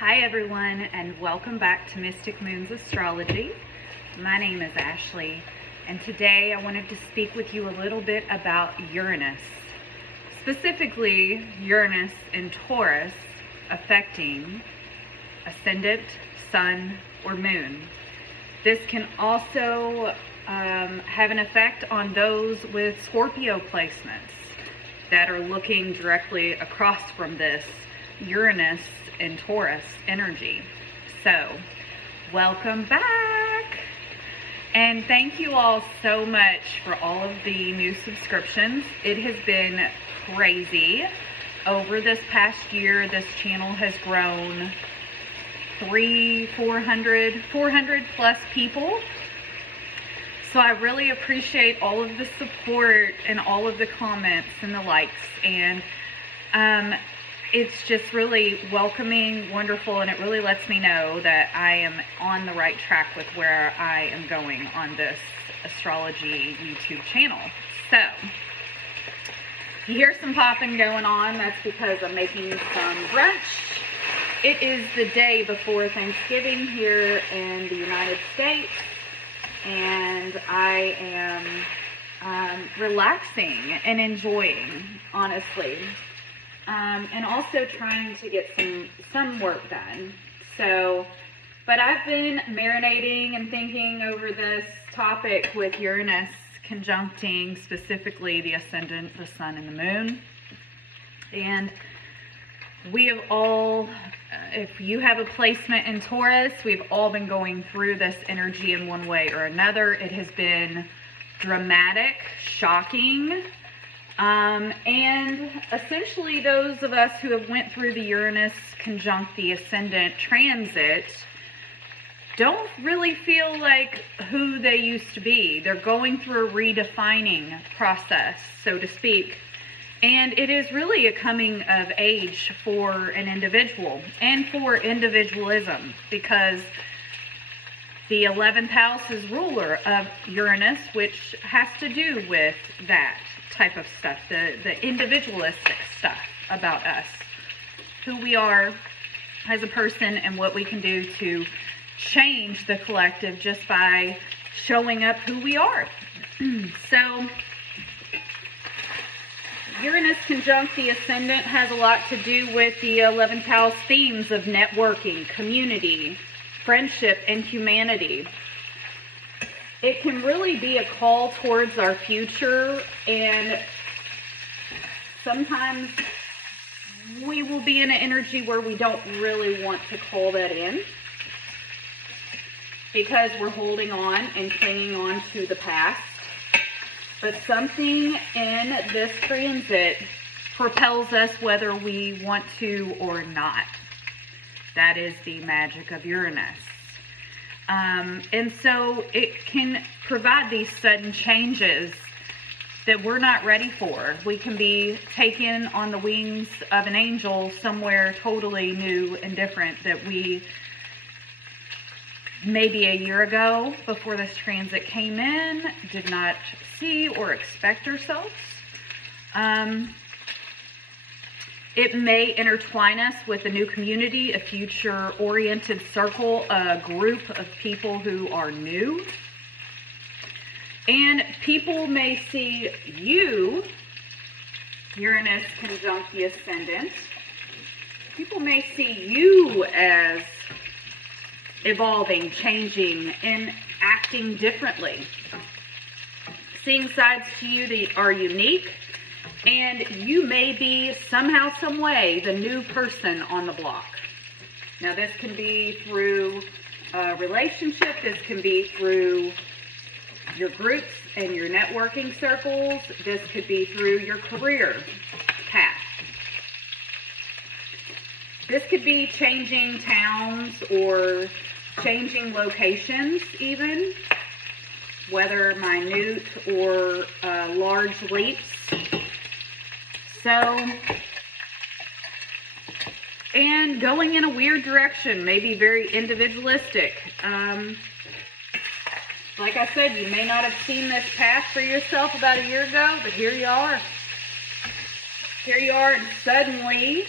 Hi everyone, and welcome back to Mystic Moons Astrology. My name is Ashley, and today I wanted to speak with you a little bit about Uranus. Specifically, Uranus in Taurus affecting Ascendant, Sun, or Moon. This can also have an effect on those with Scorpio placements that are looking directly across from this Uranus and Taurus energy. So, welcome back! And thank you all so much for all of the new subscriptions. It has been crazy. Over this past year, this channel has grown 400 plus people. So I really appreciate all of the support and all of the comments and the likes. And it's just really welcoming, wonderful, and it really lets me know that I am on the right track with where I am going on this astrology YouTube channel. So, if you hear some popping going on, that's because I'm making some brunch. It is the day before Thanksgiving here in the United States, and I am relaxing and enjoying, honestly. And also trying to get some work done. So, but I've been marinating and thinking over this topic with Uranus conjuncting specifically the Ascendant, the Sun, and the Moon. And we have all, if you have a placement in Taurus, we've all been going through this energy in one way or another. It has been dramatic, shocking, and essentially those of us who have went through the Uranus conjunct the Ascendant transit don't really feel like who they used to be. They're going through a redefining process, so to speak. And it is really a coming of age for an individual and for individualism, because the 11th house is ruler of Uranus, which has to do with that type of stuff, the individualistic stuff about us, who we are as a person and what we can do to change the collective just by showing up who we are. So, Uranus conjunct the Ascendant has a lot to do with the 11th house themes of networking, community, friendship, and humanity. It can really be a call towards our future, and sometimes we will be in an energy where we don't really want to call that in because we're holding on and clinging on to the past. But something in this transit propels us whether we want to or not. That is the magic of Uranus. And so it can provide these sudden changes that we're not ready for. We can be taken on the wings of an angel somewhere totally new and different that we maybe a year ago, before this transit came in, did not see or expect ourselves. It may intertwine us with a new community, a future-oriented circle, a group of people who are new. And people may see you, Uranus conjunct the Ascendant, people may see you as evolving, changing, and acting differently. Seeing sides to you that are unique, and you may be somehow, some way, the new person on the block. Now, this can be through a relationship. This can be through your groups and your networking circles. This could be through your career path. This could be changing towns or changing locations even, whether minute or large leaps. So, and going in a weird direction, maybe very individualistic. Like I said, you may not have seen this path for yourself about a year ago, but here you are. Here you are, and suddenly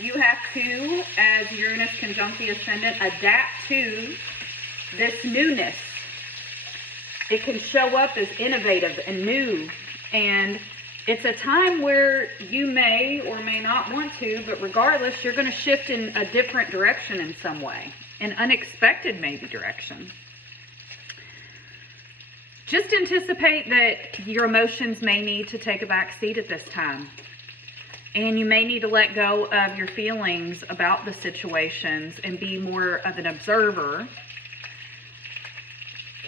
You have to, as Uranus conjunct the Ascendant, adapt to this newness. It can show up as innovative and new, and it's a time where you may or may not want to, but regardless, you're going to shift in a different direction in some way, an unexpected maybe direction. Just anticipate that your emotions may need to take a back seat at this time. And you may need to let go of your feelings about the situations and be more of an observer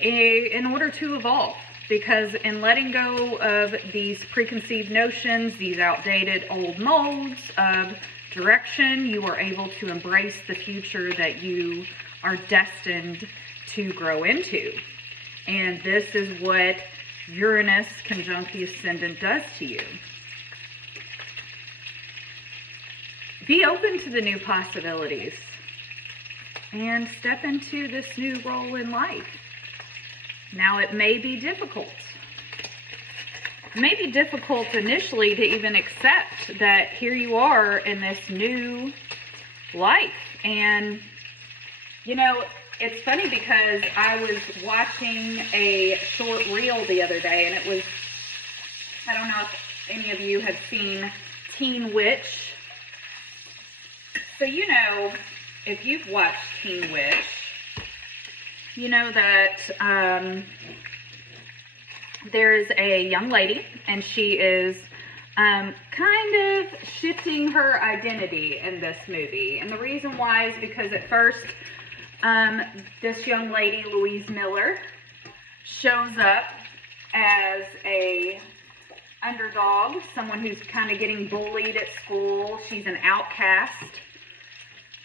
in order to evolve. Because in letting go of these preconceived notions, these outdated old molds of direction, you are able to embrace the future that you are destined to grow into. And this is what Uranus conjunct the Ascendant does to you. Be open to the new possibilities and step into this new role in life. Now, it may be difficult. It may be difficult initially to even accept that here you are in this new life. And, you know, it's funny because I was watching a short reel the other day, and it was, I don't know if any of you have seen Teen Witch. So, you know, if you've watched Teen Witch, you know that there's a young lady, and she is kind of shifting her identity in this movie. And the reason why is because at first, this young lady, Louise Miller, shows up as a underdog, someone who's kind of getting bullied at school. She's an outcast.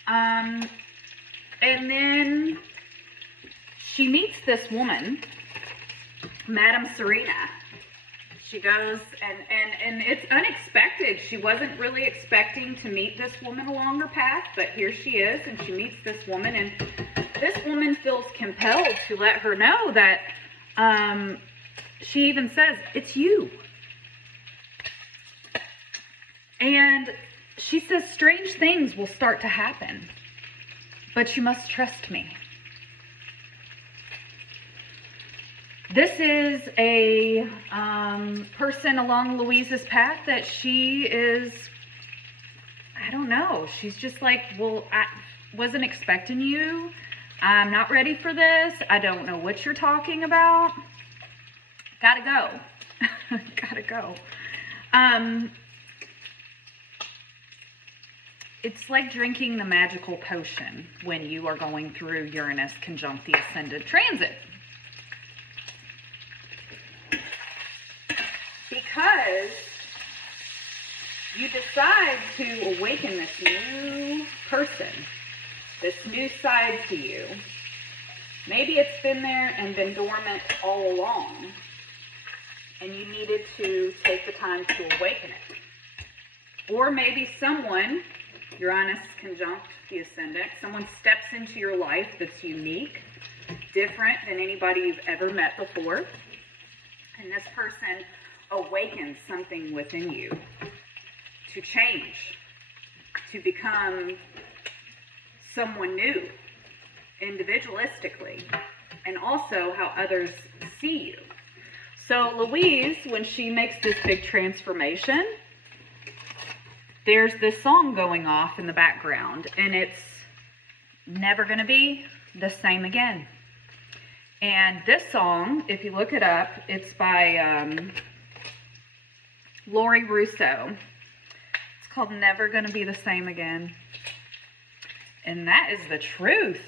And then she meets this woman, Madame Serena. She goes, and it's unexpected. She wasn't really expecting to meet this woman along her path, but here she is, and she meets this woman, and this woman feels compelled to let her know that, she even says, it's you. And she says, strange things will start to happen, but you must trust me. This is a person along Louise's path that she is, I don't know, she's just like, well, I wasn't expecting you. I'm not ready for this. I don't know what you're talking about. Gotta go. Gotta go. It's like drinking the magical potion when you are going through Uranus conjunct the Ascendant transit. Because you decide to awaken this new person, this new side to you. Maybe it's been there and been dormant all along, and you needed to take the time to awaken it. Or maybe someone, Uranus conjunct the Ascendant, someone steps into your life that's unique, different than anybody you've ever met before, and this person awakens something within you to change, to become someone new, individualistically, and also how others see you. So Louise, when she makes this big transformation, there's this song going off in the background, and it's never going to be the same again. And this song, if you look it up, it's by Lori Russo. It's called Never Gonna Be the Same Again. And that is the truth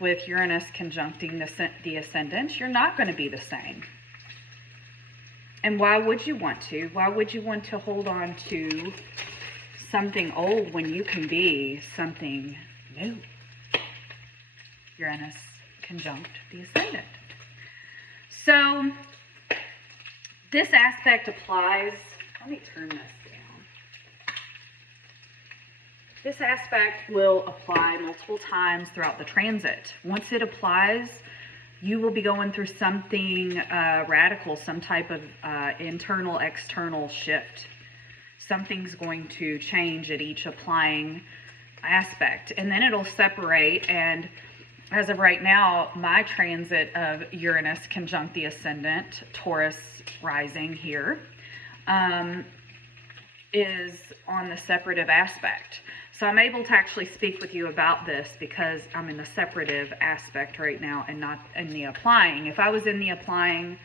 with Uranus conjuncting the Ascendant. You're not going to be the same. And why would you want to? Why would you want to hold on to something old when you can be something new? Uranus conjunct the Ascendant. So this aspect applies. Let me turn this down. This aspect will apply multiple times throughout the transit. Once it applies, you will be going through something radical, some type of internal, external shift. Something's going to change at each applying aspect, and then it'll separate. And as of right now, my transit of Uranus conjunct the Ascendant, Taurus rising here, is on the separative aspect. So I'm able to actually speak with you about this because I'm in the separative aspect right now and not in the applying. If I was in the applying,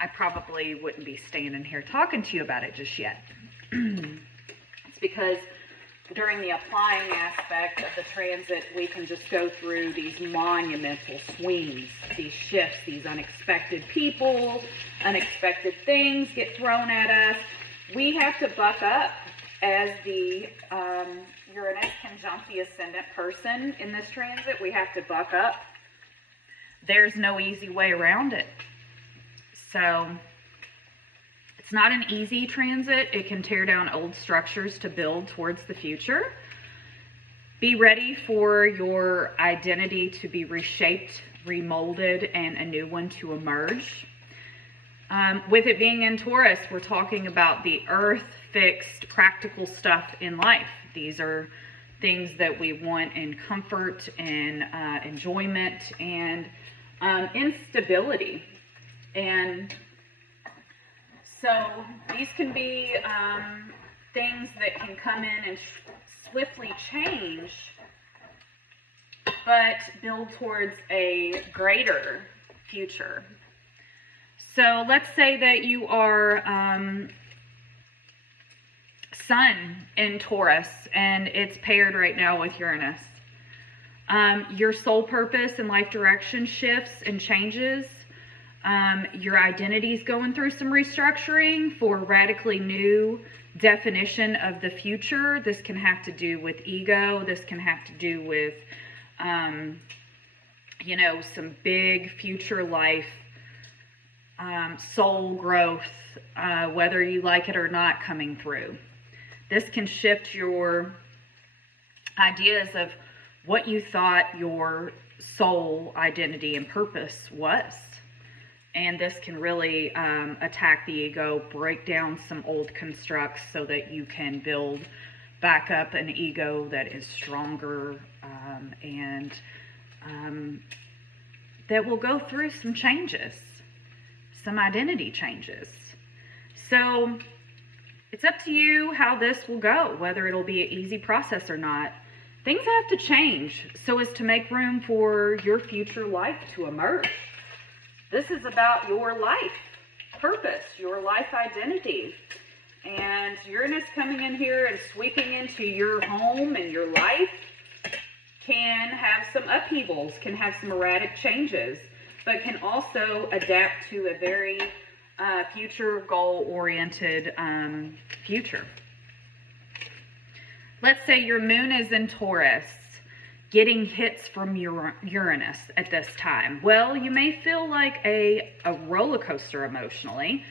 I probably wouldn't be standing here talking to you about it just yet. It's because during the applying aspect of the transit, we can just go through these monumental swings, these shifts, these unexpected people, unexpected things get thrown at us. We have to buck up as the Uranus conjunct the Ascendant person in this transit. We have to buck up. There's no easy way around it. So it's not an easy transit. It can tear down old structures to build towards the future. Be ready for your identity to be reshaped, remolded, and a new one to emerge. With it being in Taurus, we're talking about the earth-fixed, practical stuff in life. These are things that we want in comfort and enjoyment and instability. And so these can be things that can come in and swiftly change, but build towards a greater future. So let's say that you are Sun in Taurus and it's paired right now with Uranus. Your soul purpose and life direction shifts and changes. Your identity is going through some restructuring for radically new definition of the future. This can have to do with ego. This can have to do with, some big future life, soul growth, whether you like it or not, coming through. This can shift your ideas of what you thought your soul identity and purpose was. And this can really attack the ego, break down some old constructs so that you can build back up an ego that is stronger and that will go through some changes, some identity changes. So it's up to you how this will go, whether it'll be an easy process or not. Things have to change so as to make room for your future life to emerge. This is about your life purpose, your life identity. And Uranus coming in here and sweeping into your home and your life can have some upheavals, can have some erratic changes, but can also adapt to a very future goal-oriented future. Let's say your moon is in Taurus, getting hits from Uranus at this time. Well, you may feel like a roller coaster emotionally.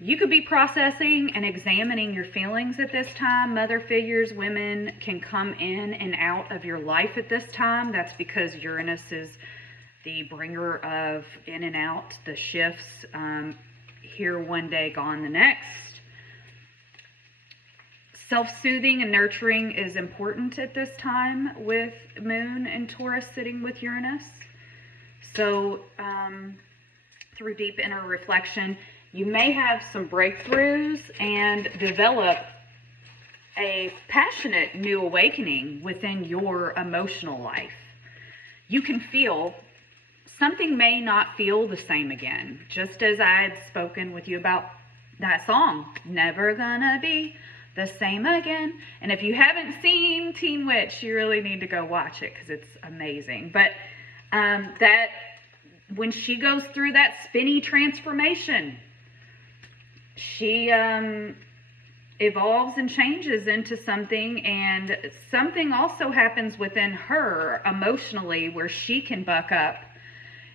You could be processing and examining your feelings at this time. Mother figures, women can come in and out of your life at this time. That's because Uranus is the bringer of in and out, the shifts, here one day, gone the next. Self-soothing and nurturing is important at this time with Moon and Taurus sitting with Uranus. So through deep inner reflection, you may have some breakthroughs and develop a passionate new awakening within your emotional life. You can feel something may not feel the same again, just as I had spoken with you about that song, Never Gonna Be the Same Again. And if you haven't seen Teen Witch, you really need to go watch it because it's amazing. But that when she goes through that spinny transformation, she evolves and changes into something, and something also happens within her emotionally where she can buck up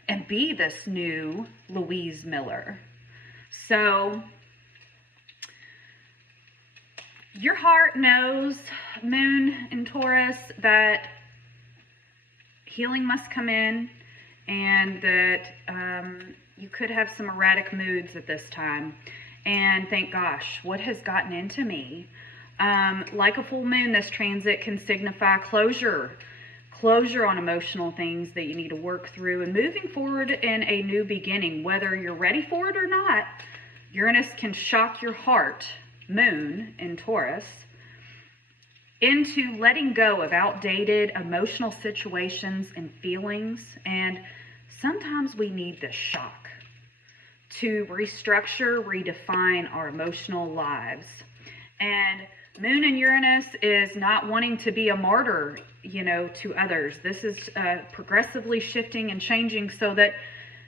and be this new Louise Miller. So your heart knows, Moon in Taurus, that healing must come in, and that you could have some erratic moods at this time. And thank gosh, what has gotten into me? Like a full moon, this transit can signify closure on emotional things that you need to work through and moving forward in a new beginning. Whether you're ready for it or not, Uranus can shock your heart, moon in Taurus, into letting go of outdated emotional situations and feelings. And sometimes we need this shock to restructure, redefine our emotional lives. And Moon in Uranus is not wanting to be a martyr, to others. This is progressively shifting and changing so that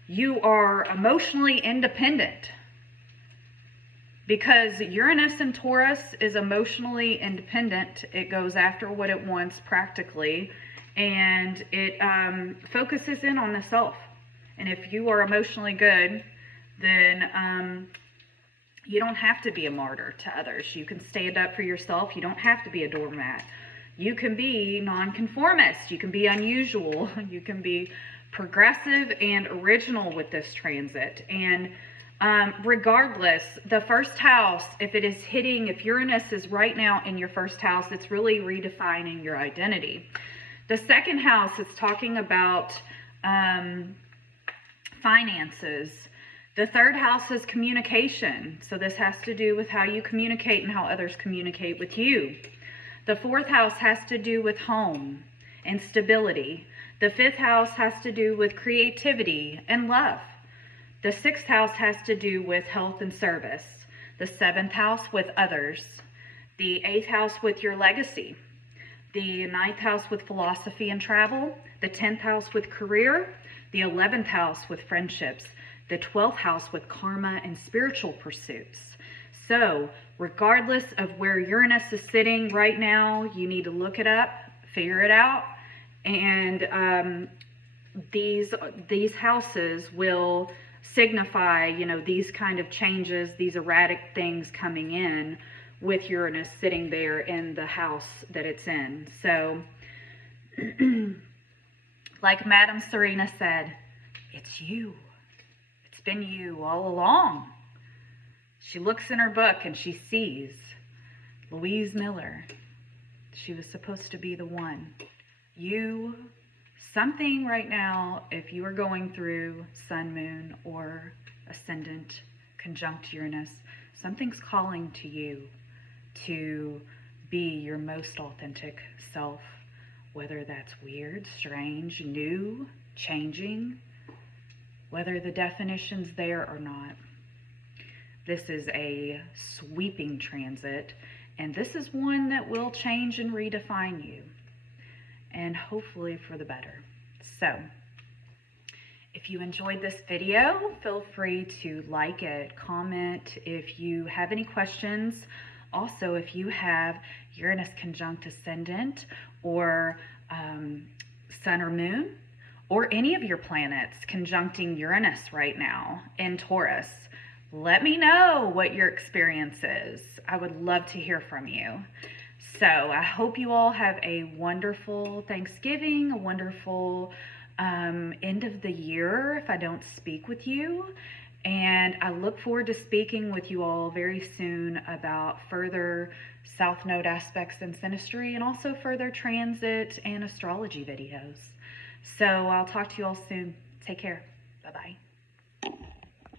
you are emotionally independent. Because Uranus in Taurus is emotionally independent. It goes after what it wants practically, and it focuses in on the self. And if you are emotionally good, then you don't have to be a martyr to others. You can stand up for yourself. You don't have to be a doormat. You can be nonconformist. You can be unusual. You can be progressive and original with this transit. And regardless, the first house, if Uranus is right now in your first house, it's really redefining your identity. The second house is talking about finances. The third house is communication. So this has to do with how you communicate and how others communicate with you. The fourth house has to do with home and stability. The fifth house has to do with creativity and love. The sixth house has to do with health and service. The seventh house with others. The eighth house with your legacy. The ninth house with philosophy and travel. The 10th house with career. The 11th house with friendships. The 12th house with karma and spiritual pursuits. So regardless of where Uranus is sitting right now, you need to look it up, figure it out. And these houses will signify, these kind of changes, these erratic things coming in with Uranus sitting there in the house that it's in. So like Madame Serena said, it's you. It's been you all along. She looks in her book and she sees Louise Miller. She was supposed to be the one. Something right now, if you are going through Sun, Moon, or Ascendant conjunct Uranus, something's calling to you to be your most authentic self, whether that's weird, strange, new, changing, whether the definition's there or not. This is a sweeping transit, and this is one that will change and redefine you, and hopefully for the better. So, if you enjoyed this video, feel free to like it, comment if you have any questions. Also, if you have Uranus conjunct Ascendant or Sun or Moon, or any of your planets conjuncting Uranus right now in Taurus, let me know what your experience is. I would love to hear from you. So I hope you all have a wonderful Thanksgiving, a wonderful end of the year if I don't speak with you. And I look forward to speaking with you all very soon about further South Node aspects and synastry, and also further transit and astrology videos. So I'll talk to you all soon. Take care. Bye-bye.